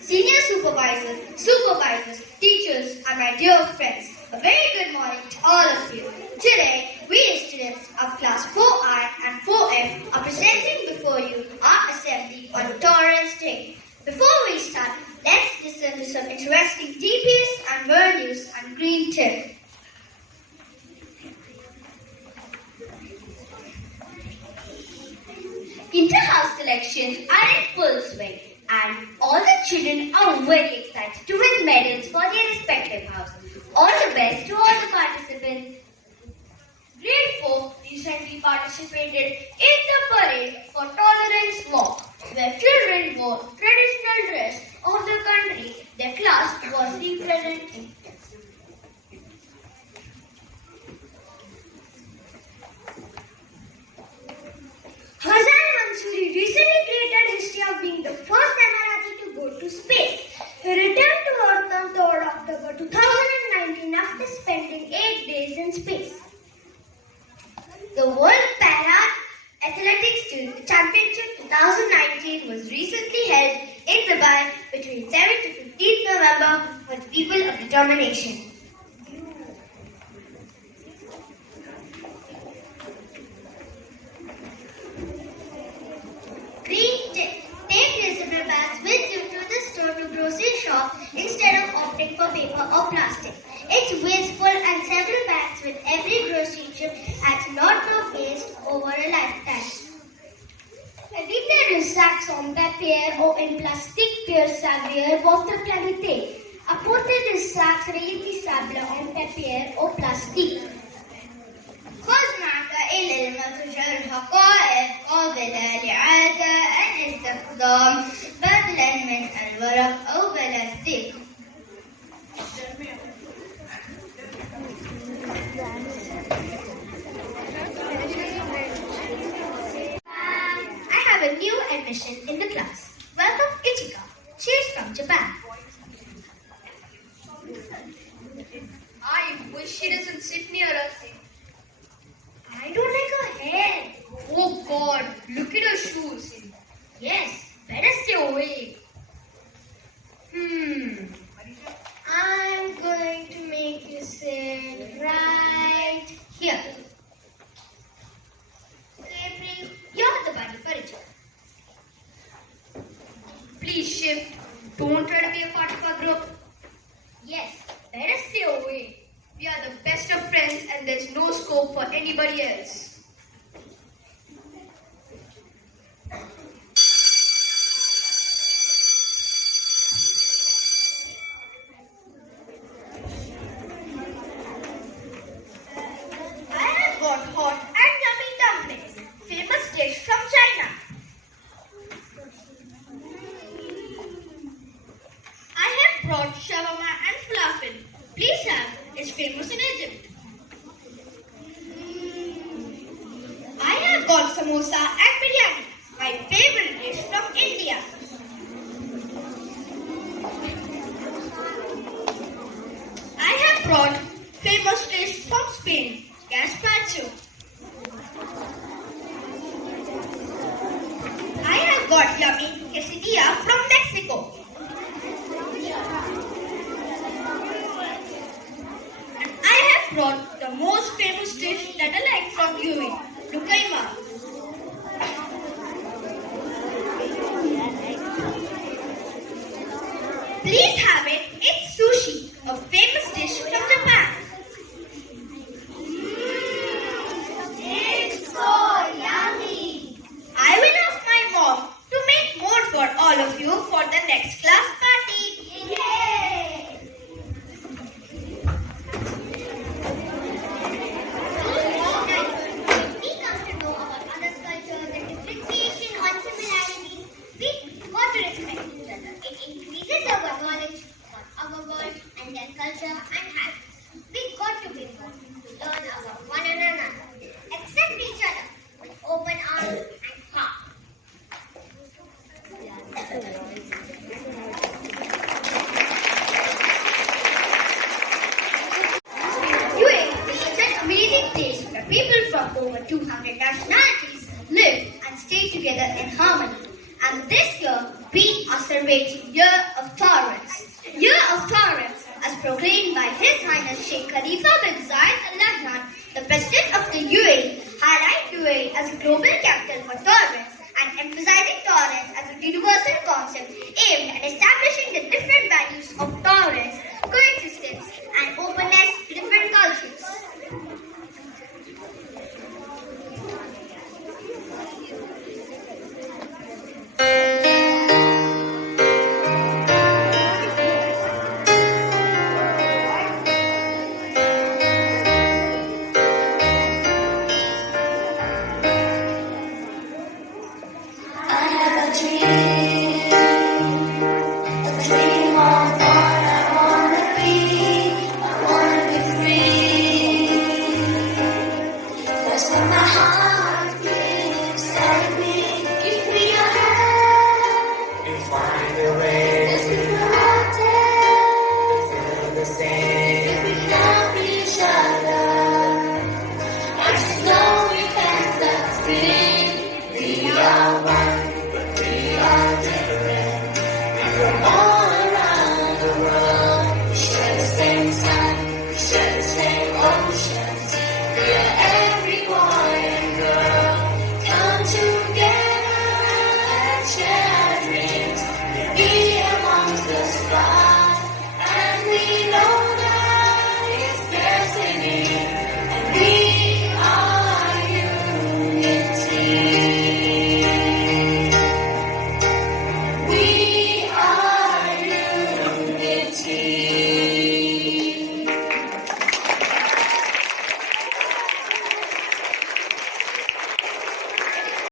Senior supervisors, teachers, and my dear friends, a very good morning to all of you. Today, we students of class 4I and 4F are presenting before you our assembly on Tolerance Day. Before we start, let's listen to some interesting DPS and world news and green tip. Inter-house elections are in full swing, and all the children are very excited to win medals for their respective house. All the best to all the participants. Grade 4 recently participated in the parade for Tolerance Walk, where children wore traditional dress of the country their class was representing. Hazan Mansoori recently created history of being the first Emirati to go to space. He returned to Earth on 3rd October 2019 after spending 8 days in space. The World Para Athletics Championship 2019 was recently held in Dubai between 7th to 15th November for the people of determination. Take reusable bags with you to the store to grocery shop instead of opting for paper or plastic. It's wasteful and several bags with every grocery trip adds a lot of waste over a lifetime. Évitez le sac en papier ou en plastique pour servir votre qualité. Apportez des sacs réutilisables en papier ou plastique. خذ معك إلى المتجر حقائب قابلة لإعادة الاستخدام بدلا من الورق أو بلاستيك. I have a new admission in the class. Welcome, Ichika. She is from Japan. I wish she doesn't sit near us. I don't like her hair. Oh God, look at her shoes. Yes, better stay away. I'm going to make you sit right here. April, you're the bunny furniture. Please shift. Don't try to be a part of our group. Yes, better stay away. We are the best of friends and there's no scope for anybody else. I have got hot and yummy dumplings, famous dish from China. I have brought shawarma and falafel. Please have. It's famous in Egypt. I have got samosa and biryani, my favorite dish from India. I have brought famous dish from Spain, gazpacho. I have got yummy quesadilla from Mexico. Brought the most famous dish that I like from UAE, Lukaima. Please have it. It's sushi, a famous dish from Japan. It's so yummy. I will ask my mom to make more for all of you for the next class party. Yay! Culture and habits. We got to be good to learn about one another, accept each other with open arms and heart. UAE is such an amazing place where people from over 200 nationalities live and stay together in harmony. And this year, we are celebrating Year of Tolerance. Year of Tolerance, as proclaimed by His Highness Sheikh Khalifa bin Zayed Al Nahyan, the President of the UAE, highlight UAE as a global capital for tolerance and emphasizing tolerance as a universal concept aimed at establishing the different values of tolerance, coexistence, and openness to different cultures. Every boy and girl come together and share.